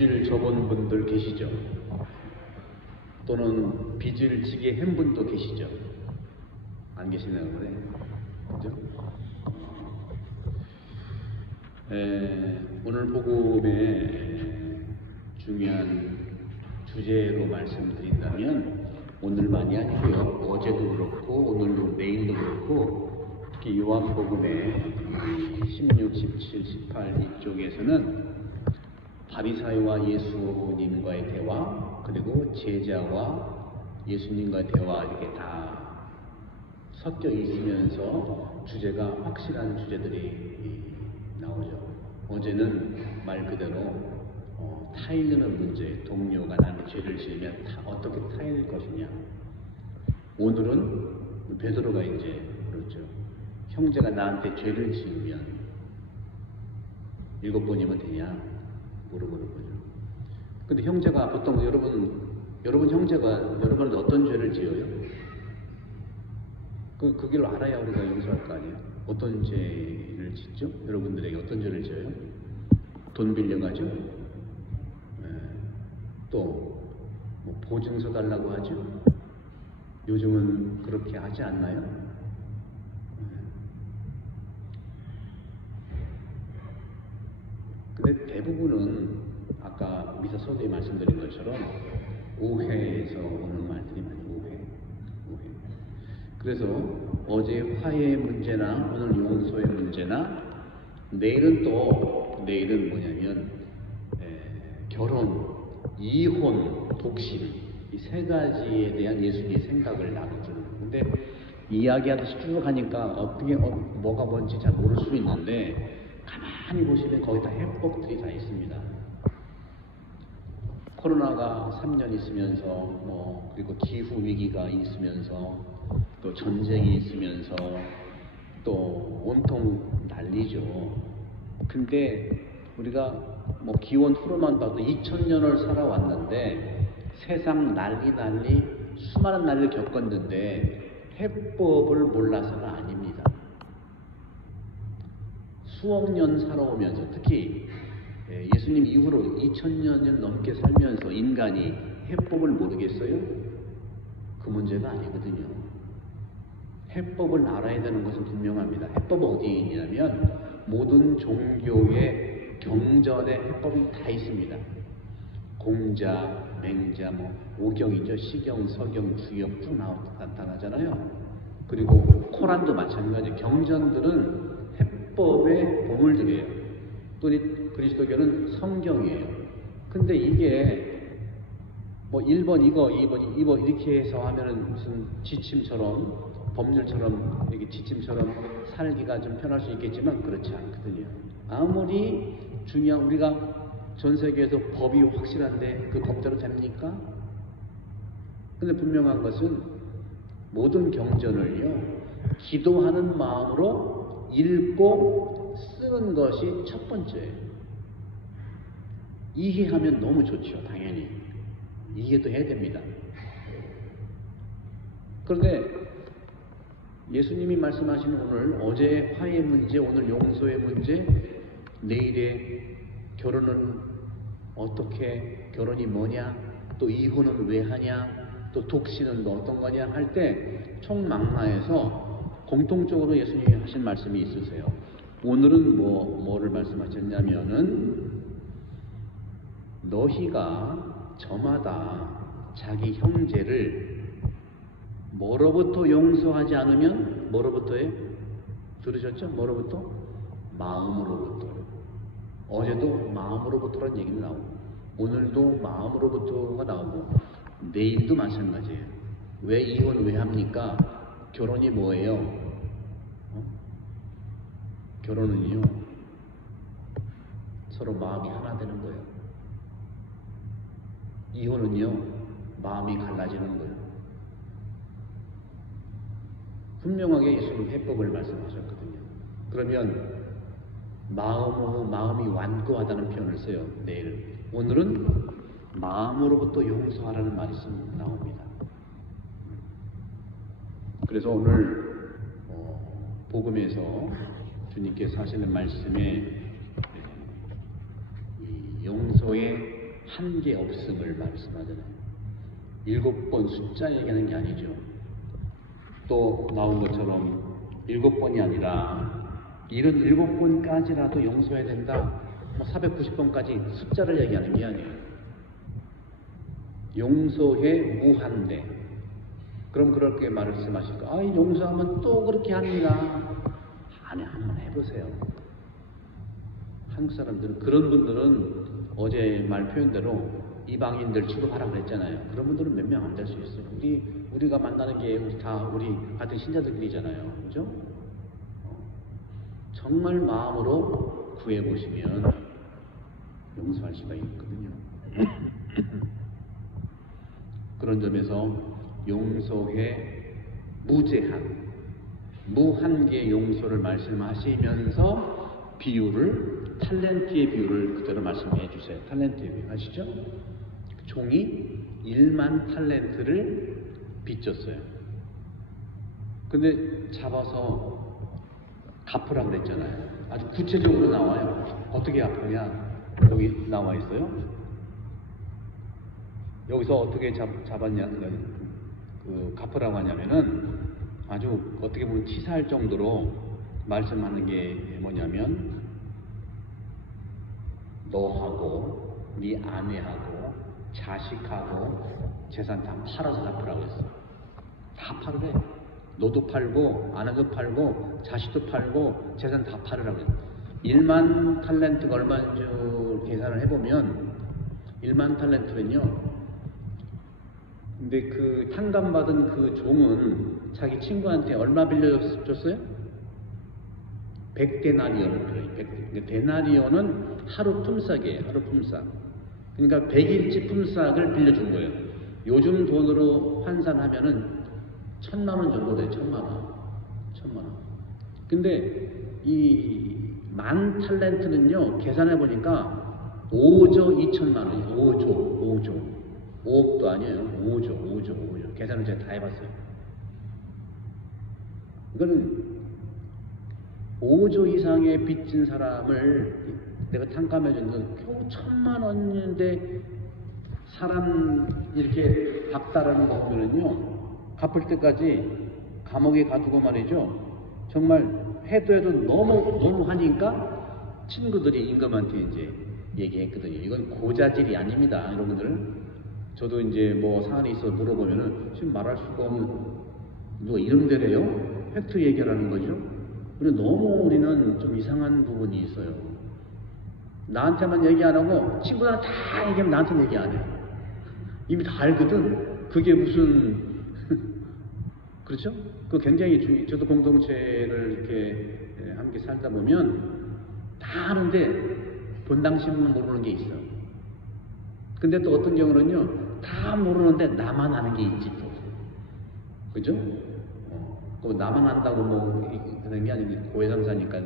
빚을 져본 분들 계시죠? 또는 빚을 지게 한 분도 계시죠? 안 계시나요? 그래? 그죠? 오늘 복음의 중요한 주제로 말씀드린다면 오늘만이 아니고요. 어제도 그렇고 오늘도 내일도 그렇고 특히 요한복음의 16, 17, 18 이쪽에서는 바리사이와 예수님과의 대화, 그리고 제자와 예수님과의 대화 이렇게 다 섞여 있으면서 주제가 확실한 주제들이 나오죠. 어제는 말 그대로 타일르는 문제, 동료가 나한테 죄를 지으면 어떻게 타일릴 것이냐. 오늘은 베드로가 이제 그렇죠. 형제가 나한테 죄를 지으면 7번이면 되냐 물어보는 거죠. 근데 형제가 보통 여러분 형제가 여러분한테 어떤 죄를 지어요? 그걸 알아야 우리가 용서할 거 아니에요. 어떤 죄를 짓죠? 여러분들에게 어떤 죄를 지어요? 돈 빌려가죠? 또 뭐 보증서 달라고 하죠? 요즘은 그렇게 하지 않나요? 근데 대부분은 아까 미사 서두에 말씀드린 것처럼 오해에서 오는 말들이 많이 오해. 그래서 어제 화해의 문제나 오늘 용서의 문제나 내일은 뭐냐면 결혼, 이혼, 독신 이 세 가지에 대한 예수님의 생각을 나눠주는. 근데 이야기하듯이 쭉 하니까 어떻게 뭐가 뭔지 잘 모를 수 있는데 가만히 보시면 거기 다 해법들이 다 있습니다. 코로나가 3년 있으면서 그리고 기후 위기가 있으면서 또 전쟁이 있으면서 또 온통 난리죠. 근데 우리가 기원 후로만 봐도 2000년을 살아왔는데 세상 난리 수많은 난리를 겪었는데 해법을 몰라서는 아닙니다. 수억 년 살아오면서 특히 예수님 이후로 2000년을 넘게 살면서 인간이 해법을 모르겠어요? 그 문제가 아니거든요. 해법을 알아야 되는 것은 분명합니다. 해법은 어디에 있냐면 모든 종교의 경전의 해법이 다 있습니다. 공자, 맹자, 오경이죠. 시경, 서경, 주역 쭉 나타나잖아요. 그리고 코란도 마찬가지. 경전들은 해법의 보물들이에요. 또 그리스도교는 성경이에요. 근데 이게 1번 이거, 2번 이렇게 해서 하면은 무슨 지침처럼 법률처럼 이렇게 지침처럼 살기가 좀 편할 수 있겠지만 그렇지 않거든요. 아무리 중요한 우리가 전 세계에서 법이 확실한데 그 법대로 됩니까? 근데 분명한 것은 모든 경전을요 기도하는 마음으로 읽고 쓰는 것이 첫 번째예요. 이해하면 너무 좋죠. 당연히 이해도 해야 됩니다. 그런데 예수님이 말씀하시는 오늘 어제의 화해의 문제, 오늘 용서의 문제, 내일의 결혼은 어떻게, 결혼이 뭐냐, 또 이혼은 왜 하냐, 또 독신은 어떤 거냐 할 때 총망라해서 공통적으로 예수님이 하신 말씀이 있으세요. 오늘은 뭐를 말씀하셨냐면은 너희가 저마다 자기 형제를 뭐로부터 용서하지 않으면 뭐로부터예요? 들으셨죠? 뭐로부터? 마음으로부터. 어제도 마음으로부터라는 얘기는 나오고 오늘도 마음으로부터가 나오고 내일도 마찬가지예요. 왜 이혼 왜 합니까? 결혼이 뭐예요? 결혼은요 서로 마음이 하나 되는 거예요. 이혼은요 마음이 갈라지는 거예요. 분명하게 예수님 해법을 말씀하셨거든요. 그러면 마음이 완고하다는 표현을 써요. 내일은. 오늘은 마음으로부터 용서하라는 말씀이 나옵니다. 그래서 오늘 복음에서 주님께서 하시는 말씀에 이 용서의 한계 없음을 말씀하잖아요. 7번 숫자 얘기하는 게 아니죠. 또 나온 것처럼 7번이 아니라 77번까지라도 용서해야 된다. 490번까지 숫자를 얘기하는 게 아니에요. 용서해 무한대. 그럼 그렇게 말씀하실까? 아, 용서하면 또 그렇게 합니다. 아니, 한번 해보세요. 한국 사람들은, 그런 분들은 어제 말 표현대로 이방인들 취급하라고 그랬잖아요. 그런 분들은 몇 명 안 될 수 있어요. 우리가 만나는 게 우리 같은 신자들끼리잖아요. 그죠? 정말 마음으로 구해보시면 용서할 수가 있거든요. 그런 점에서 용서해 무제한, 무한계 용서를 말씀하시면서 비유를, 탤런트의 비유를 그대로 말씀해 주세요. 탤런트의 비유 아시죠? 종이 1만 탤런트를 빚졌어요. 근데 잡아서 갚으라고 그랬잖아요. 아주 구체적으로 나와요. 어떻게 갚으냐? 여기 나와 있어요. 여기서 어떻게 잡았냐, 갚으라고 하냐면은 아주 어떻게 보면 치사할 정도로 말씀하는 게 뭐냐면, 너하고 네 아내하고 자식하고 재산 다 팔아서 갚으라고 했어. 다 팔으래. 너도 팔고 아내도 팔고 자식도 팔고 재산 다 팔으라고 했어. 1만 탤런트가 얼마인 줄 계산을 해보면 1만 탤런트는요, 근데 그 탕감받은 그 종은 자기 친구한테 얼마 빌려줬어요? 100데나리온을. 데나리온은 하루 품삯이에요. 하루 품삯. 그러니까 100일치 품삯을 빌려준 거예요. 요즘 돈으로 환산하면은 1000만 원 정도 돼요. 1000만 원. 근데 이 만 탤런트는요, 계산해 보니까 5조 2천만 원이에요. 5조. 5억도 아니에요. 5조. 계산을 제가 다 해봤어요. 이거는 5조 이상의 빚진 사람을 내가 탕감해준 건 겨우 1000만 원인데, 사람 이렇게 박달하는 거 보면은요, 갚을 때까지 감옥에 가두고 말이죠. 정말 해도 너무 하니까 친구들이 임금한테 이제 얘기했거든요. 이건 고자질이 아닙니다, 여러분들. 저도 이제 뭐 사안이 있어 물어보면은 지금 말할 수가 없는, 누가 이름대래요? 팩트 얘기하라는 거죠. 그리고 너무 우리는 좀 이상한 부분이 있어요. 나한테만 얘기 안 하고 친구들한테 다 얘기하면 나한테 얘기 안 해요. 이미 다 알거든. 그게 무슨 그렇죠? 그 굉장히 저도 공동체를 이렇게 함께 살다 보면 다 아는데 본당심은 모르는 게 있어. 근데 또 어떤 경우는요, 다 모르는데 나만 아는 게 있지 또. 그죠? 그 나만 안다고 뭐 그런 게 아니고 고해상사니까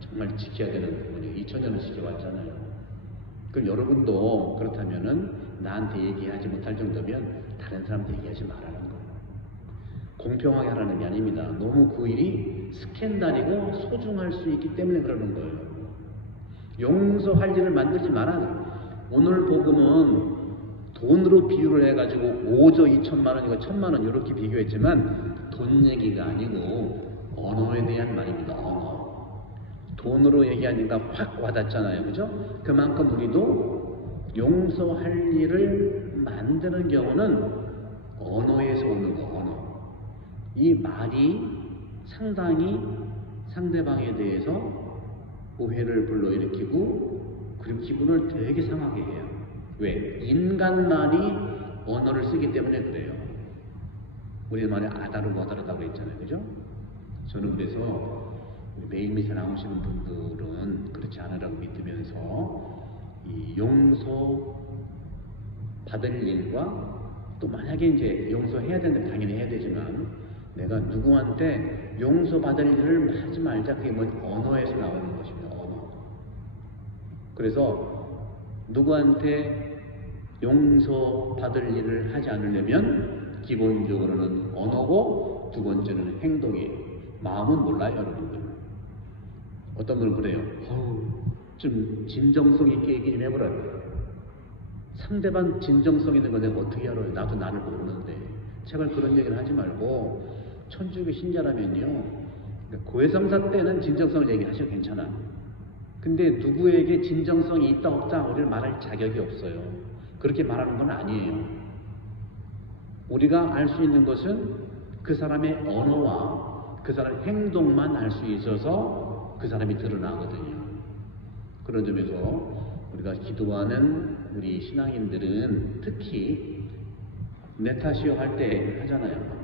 정말 지켜야 되는 부분이에요. 2000년을 지켜왔잖아요. 그럼 여러분도 그렇다면은 나한테 얘기하지 못할 정도면 다른 사람한테 얘기하지 말라는 거예요. 공평하게 하라는 게 아닙니다. 너무 그 일이 스캔들이고 소중할 수 있기 때문에 그러는 거예요. 용서할 일을 만들지 마라. 오늘 복음은 돈으로 비유를 해가지고 5조 2천만 원이고 1000만 원 이렇게 비교했지만 돈 얘기가 아니고 언어에 대한 말입니다. 언어. 돈으로 얘기하니까 확 와닿잖아요. 그죠? 그만큼 우리도 용서할 일을 만드는 경우는 언어에서 오는 거, 언어. 이 말이 상당히 상대방에 대해서 오해를 불러일으키고 그리고 기분을 되게 상하게 해요. 왜? 인간만이 언어를 쓰기 때문에 그래요. 우리말에 아다르고 했잖아요. 그죠? 저는 그래서 매일 미사 나오시는 분들은 그렇지 않으라고 믿으면서 이 용서 받을 일과 또 만약에 이제 용서해야 되는데 당연히 해야 되지만 내가 누구한테 용서받을 일을 하지 말자. 그게 뭐 언어에서 나오는 것입니다. 언어. 그래서 누구한테 용서받을 일을 하지 않으려면 기본적으로는 언어고 두 번째는 행동이에요. 마음은 몰라요, 여러분들. 어떤 분은 그래요. 좀 진정성 있게 얘기 좀 해보라고. 상대방 진정성 있는 거 내가 어떻게 알아요? 나도 나를 모르는데. 제발 그런 얘기를 하지 말고 천주교 신자라면요, 고해성사 때는 진정성을 얘기하셔도 괜찮아. 근데 누구에게 진정성이 있다 없다 우리를 말할 자격이 없어요. 그렇게 말하는 건 아니에요. 우리가 알 수 있는 것은 그 사람의 언어와 그 사람의 행동만 알 수 있어서 그 사람이 드러나거든요. 그런 점에서 우리가 기도하는 우리 신앙인들은 특히 내 탓이요 할 때 하잖아요.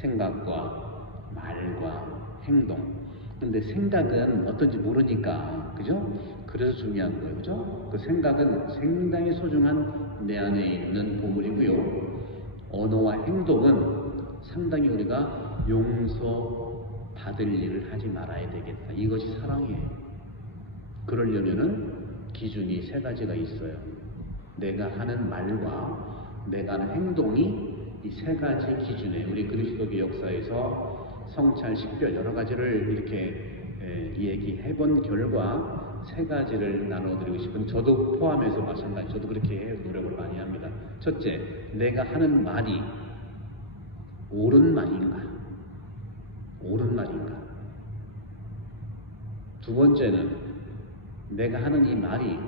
생각과 말과 행동. 근데 생각은 어떤지 모르니까, 그죠? 그래서 중요한 거예요, 그죠? 그 생각은 상당히 소중한 내 안에 있는 보물이고요. 언어와 행동은 상당히 우리가 용서 받을 일을 하지 말아야 되겠다. 이것이 사랑이에요. 그러려면은 기준이 세 가지가 있어요. 내가 하는 말과 내가 하는 행동이 이 세 가지 기준에 우리 그리스도교 역사에서 성찰, 식별 여러 가지를 이렇게 얘기해 본 결과 세 가지를 나눠드리고 싶은, 저도 포함해서 마찬가지, 저도 그렇게 해 노력을 많이 합니다. 첫째, 내가 하는 말이 옳은 말인가? 옳은 말인가? 두 번째는 내가 하는 이 말이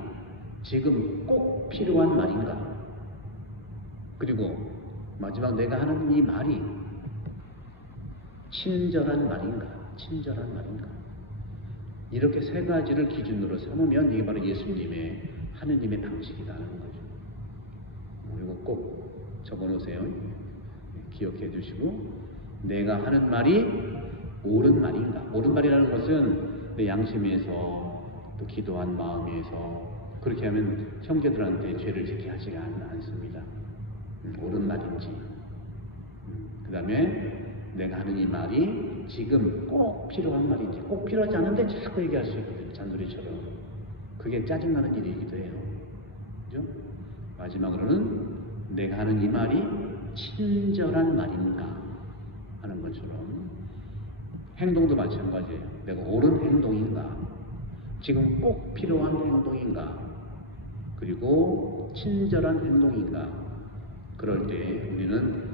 지금 꼭 필요한 말인가? 그리고 마지막, 내가 하는 이 말이 친절한 말인가? 친절한 말인가? 이렇게 세 가지를 기준으로 삼으면 이게 바로 예수님의, 하느님의 방식이라는 거죠. 이거 꼭 적어 놓으세요. 기억해 주시고, 내가 하는 말이 옳은 말인가? 옳은 말이라는 것은 내 양심에서 또 기도한 마음에서, 그렇게 하면 형제들한테 죄를 짓게 하지 않습니다. 옳은 말인지. 그 다음에 내가 하는 이 말이 지금 꼭 필요한 말인지. 꼭 필요하지 않은데 자꾸 얘기할 수 있거든요. 잔소리처럼. 그게 짜증나는 일이기도 해요. 그죠? 마지막으로는 내가 하는 이 말이 친절한 말인가 하는 것처럼, 행동도 마찬가지예요. 내가 옳은 행동인가, 지금 꼭 필요한 행동인가, 그리고 친절한 행동인가. 그럴 때 우리는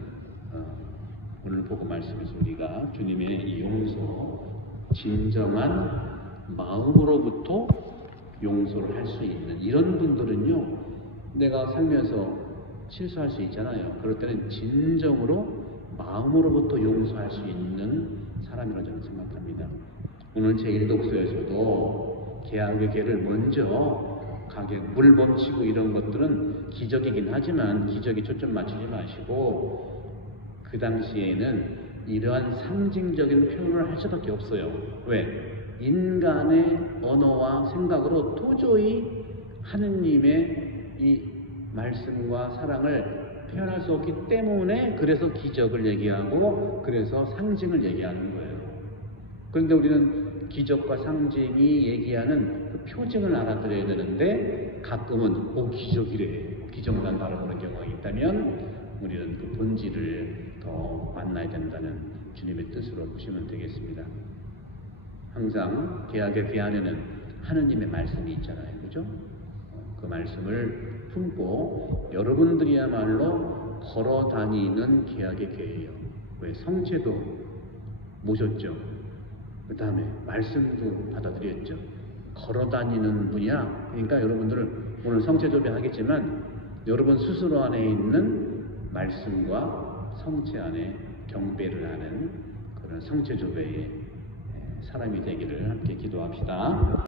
오늘 보고 말씀에서 우리가 주님의 이 용서, 진정한 마음으로부터 용서를 할 수 있는 이런 분들은요, 내가 살면서 실수할 수 있잖아요. 그럴 때는 진정으로 마음으로부터 용서할 수 있는 사람이라고 저는 생각합니다. 오늘 제1독서에서도 개학의 개를 먼저 가격, 물 범치고 이런 것들은 기적이긴 하지만 기적에 초점 맞추지 마시고, 그 당시에는 이러한 상징적인 표현을 할 수밖에 없어요. 왜? 인간의 언어와 생각으로 도저히 하느님의 이 말씀과 사랑을 표현할 수 없기 때문에, 그래서 기적을 얘기하고 그래서 상징을 얘기하는 거예요. 그런데 우리는 기적과 상징이 얘기하는 그 표징을 알아들어야 되는데, 가끔은 기적이래, 기적만 바라보는 경우가 있다면 우리는 그 본질을 더 만나야 된다는 주님의 뜻으로 보시면 되겠습니다. 항상 개학의 개 안에는 하느님의 말씀이 있잖아요. 그죠? 그 말씀을 품고 여러분들이야말로 걸어 다니는 개학의 개예요. 왜? 성체도 모셨죠. 그 다음에 말씀도 받아들였죠. 걸어 다니는 분이야. 그러니까 여러분들은 오늘 성체조배 하겠지만 여러분 스스로 안에 있는 말씀과 성체 안에 경배를 하는 그런 성체조배의 사람이 되기를 함께 기도합시다.